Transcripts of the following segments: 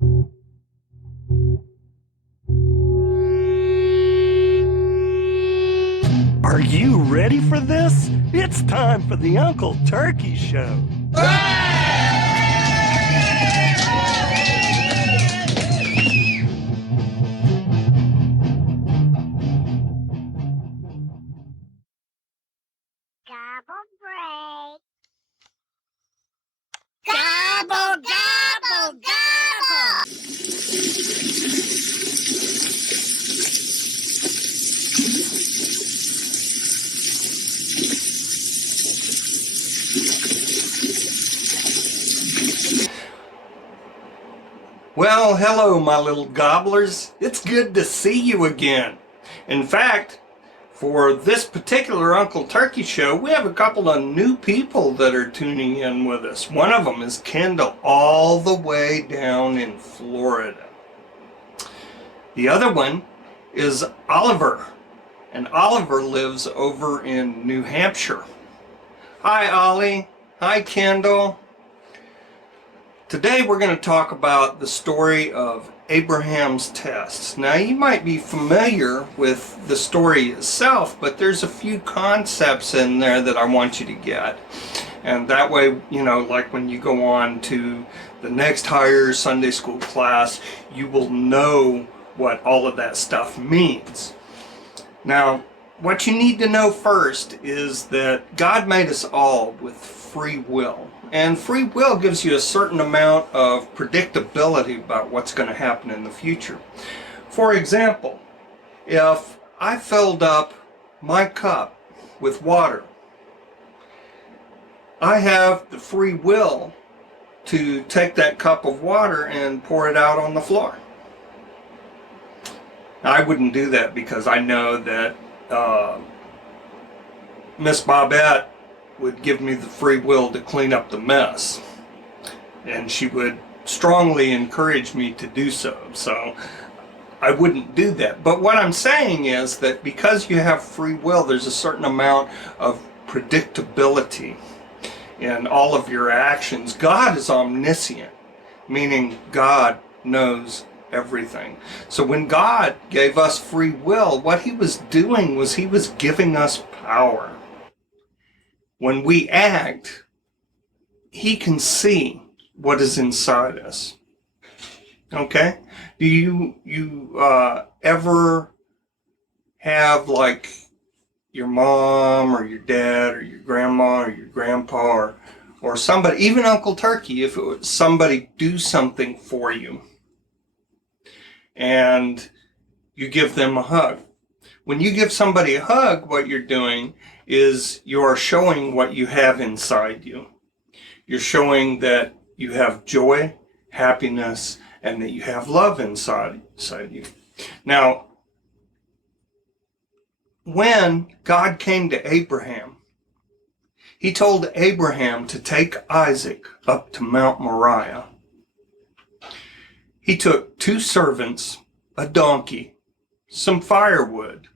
Are you ready for this? It's time for the Uncle Turkey Show. Gobble break. Gobble, gobble, gobble. Well, hello, my little gobblers. It's good to see you again. In fact, for this particular Uncle Turkey Show, we have a couple of new people that are tuning in with us. One of them is Kendall, all the way down in Florida. The other one is Oliver, and Oliver lives over in New Hampshire. Hi, Ollie. Hi, Kendall. Today we're going to talk about the story of Abraham's test. Now, you might be familiar with the story itself, but there's a few concepts in there that I want you to get. And that way, you know, like when you go on to the next higher Sunday school class, you will know what all of that stuff means. Now, what you need to know first is that God made us all with free will. And free will gives you a certain amount of predictability about what's going to happen in the future. For example, if I filled up my cup with water, I have the free will to take that cup of water and pour it out on the floor. Now, I wouldn't do that because I know that Miss Bobette would give me the free will to clean up the mess, and she would strongly encourage me to do so. So I wouldn't do that. But what I'm saying is that because you have free will, there's a certain amount of predictability in all of your actions. God is omniscient, meaning God knows everything. So when God gave us free will, what he was doing was he was giving us power. When we act, he can see what is inside us. Okay? Do you ever have, like, your mom or your dad or your grandma or your grandpa or somebody, even Uncle Turkey, if it was somebody do something for you and you give them a hug? When you give somebody a hug, what you're doing is you're showing what you have inside you. You're showing that you have joy, happiness, and that you have love inside you. Now, when God came to Abraham, he told Abraham to take Isaac up to Mount Moriah. He took 2 servants, a donkey, some firewood,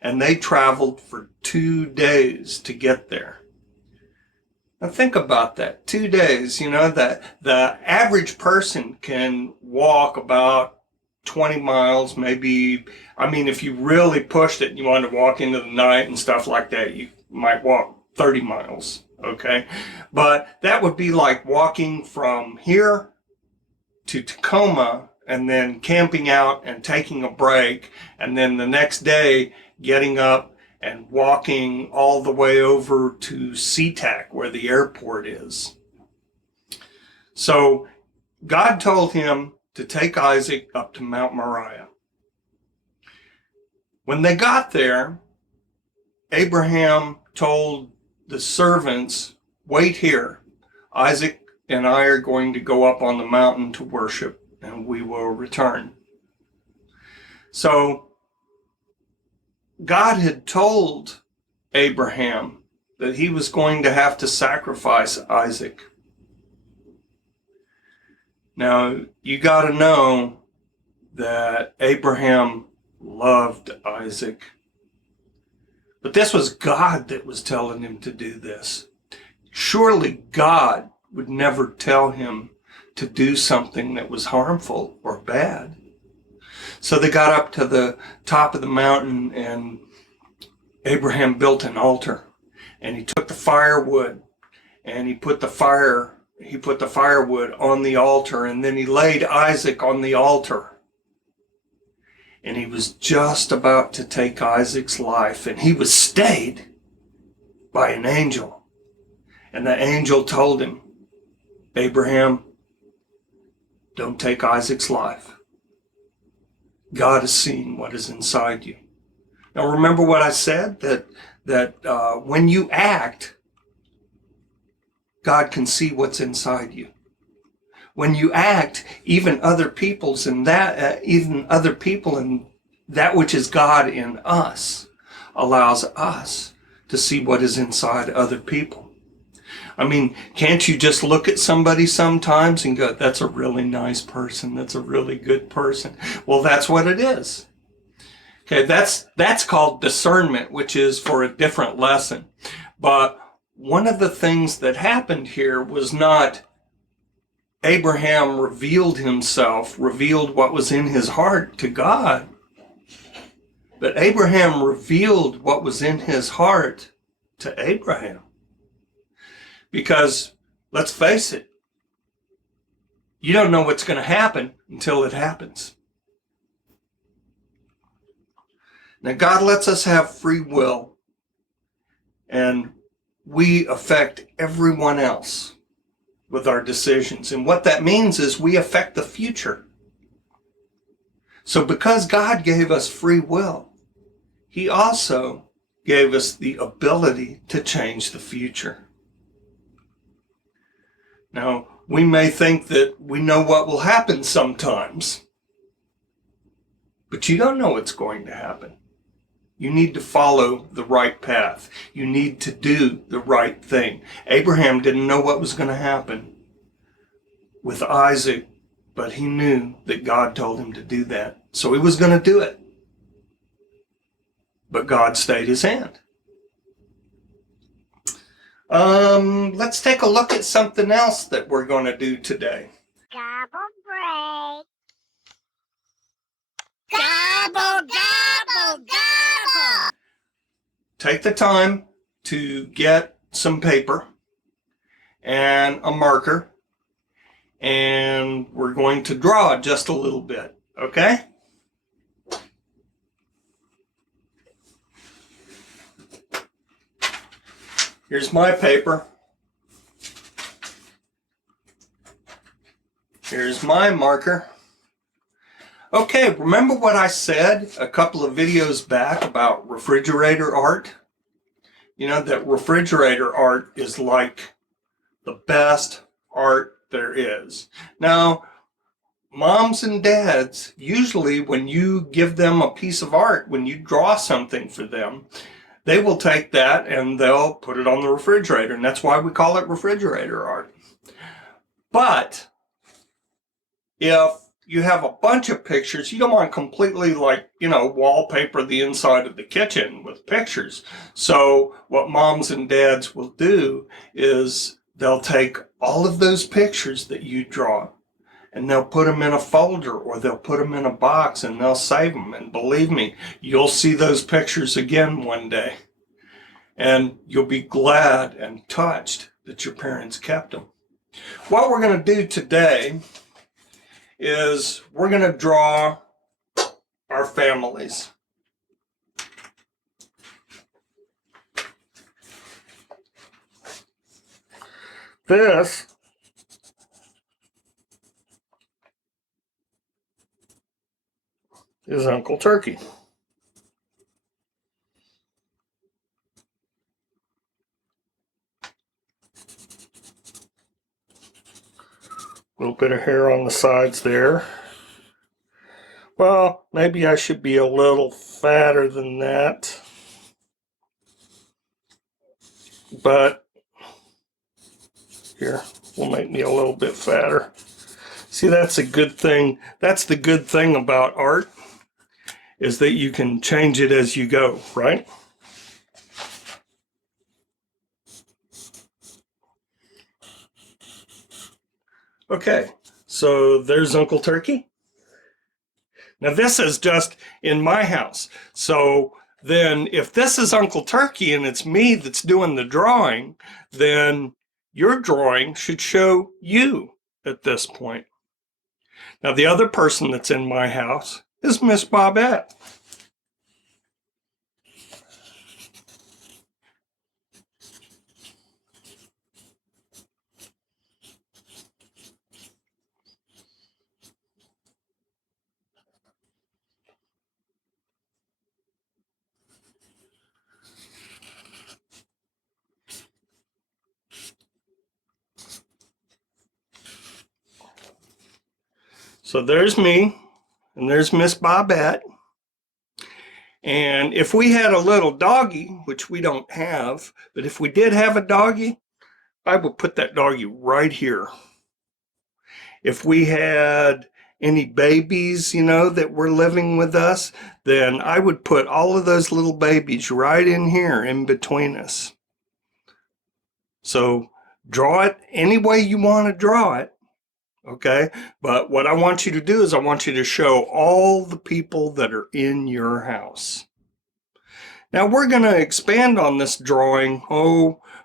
and they traveled for 2 days to get there. Now think about that, 2 days. You know, that the average person can walk about 20 miles, maybe. I mean, if you really pushed it and you wanted to walk into the night and stuff like that, you might walk 30 miles, okay? But that would be like walking from here to Tacoma and then camping out and taking a break, and then the next day getting up and walking all the way over to SeaTac, where the airport is. So God told him to take Isaac up to Mount Moriah. When they got there, Abraham told the servants, "Wait here. Isaac and I are going to go up on the mountain to worship, and we will return." So God had told Abraham that he was going to have to sacrifice Isaac. Now, you got to know that Abraham loved Isaac. But this was God that was telling him to do this. Surely God would never tell him to do something that was harmful or bad. So they got up to the top of the mountain, and Abraham built an altar, and he took the firewood and he put the firewood on the altar, and then he laid Isaac on the altar. And he was just about to take Isaac's life, and he was stayed by an angel. And the angel told him, Abraham, don't take Isaac's life. God has seen what is inside you. Now remember what I said, that when you act, God can see what's inside you. When you act, even other people and that which is God in us allows us to see what is inside other people. I mean, can't you just look at somebody sometimes and go, that's a really nice person, that's a really good person? Well, that's what it is. Okay, that's called discernment, which is for a different lesson. But one of the things that happened here was not Abraham revealed what was in his heart to God, but Abraham revealed what was in his heart to Abraham. Because, let's face it, you don't know what's going to happen until it happens. Now, God lets us have free will, and we affect everyone else with our decisions. And what that means is we affect the future. So because God gave us free will, He also gave us the ability to change the future. Now, we may think that we know what will happen sometimes, but you don't know what's going to happen. You need to follow the right path. You need to do the right thing. Abraham didn't know what was going to happen with Isaac, but he knew that God told him to do that. So he was going to do it. But God stayed his hand. Let's take a look at something else that we're going to do today. Gobble break. Gobble, gobble, gobble. Take the time to get some paper and a marker, and we're going to draw just a little bit, okay? Here's my paper. Here's my marker. Okay, remember what I said a couple of videos back about refrigerator art? You know, that refrigerator art is like the best art there is. Now, moms and dads, usually when you give them a piece of art, when you draw something for them, they will take that and they'll put it on the refrigerator, and that's why we call it refrigerator art. But if you have a bunch of pictures, you don't want to completely wallpaper the inside of the kitchen with pictures. So what moms and dads will do is they'll take all of those pictures that you draw and they'll put them in a folder, or they'll put them in a box and they'll save them. And believe me, you'll see those pictures again one day. And you'll be glad and touched that your parents kept them. What we're going to do today is we're going to draw our families. This is Uncle Turkey. A little bit of hair on the sides there. Well, maybe I should be a little fatter than that. But here, we'll make me a little bit fatter. See, that's a good thing. That's the good thing about art, is that you can change it as you go, right? Okay, So there's Uncle Turkey. Now this is just in my house. So then if this is Uncle Turkey and it's me that's doing the drawing, then your drawing should show you at this point. Now the other person that's in my house is Miss Bobette. So there's me, and there's Miss Bobette. And if we had a little doggy, which we don't have, but if we did have a doggy, I would put that doggy right here. If we had any babies, that were living with us, then I would put all of those little babies right in here in between us. So draw it any way you want to draw it. Okay, but what I want you to do is I want you to show all the people that are in your house. Now we're going to expand on this drawing,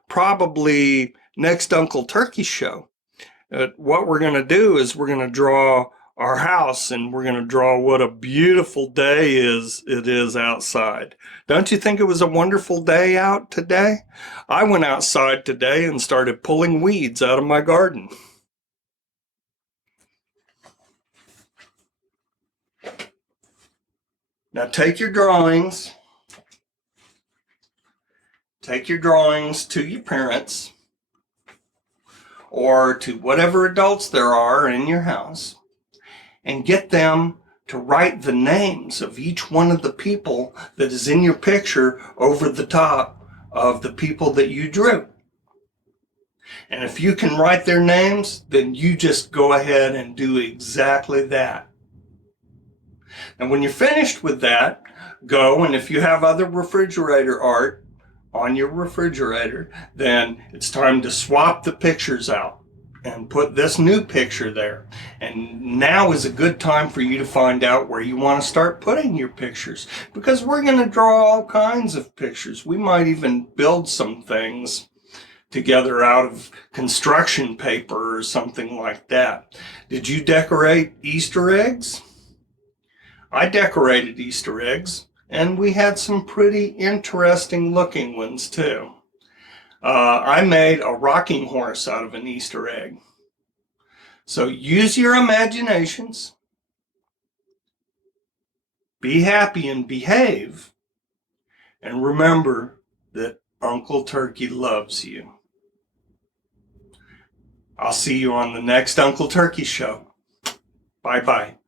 probably next Uncle Turkey show. What we're going to do is we're going to draw our house, and we're going to draw what a beautiful day it is outside. Don't you think it was a wonderful day out today? I went outside today and started pulling weeds out of my garden. Now take your drawings to your parents or to whatever adults there are in your house and get them to write the names of each one of the people that is in your picture over the top of the people that you drew. And if you can write their names, then you just go ahead and do exactly that. And when you're finished with that, go, and if you have other refrigerator art on your refrigerator, then it's time to swap the pictures out and put this new picture there. And now is a good time for you to find out where you want to start putting your pictures, because we're going to draw all kinds of pictures. We might even build some things together out of construction paper or something like that. Did you decorate Easter eggs? I decorated Easter eggs, and we had some pretty interesting looking ones too. I made a rocking horse out of an Easter egg. So use your imaginations, be happy and behave, and remember that Uncle Turkey loves you. I'll see you on the next Uncle Turkey show. Bye-bye.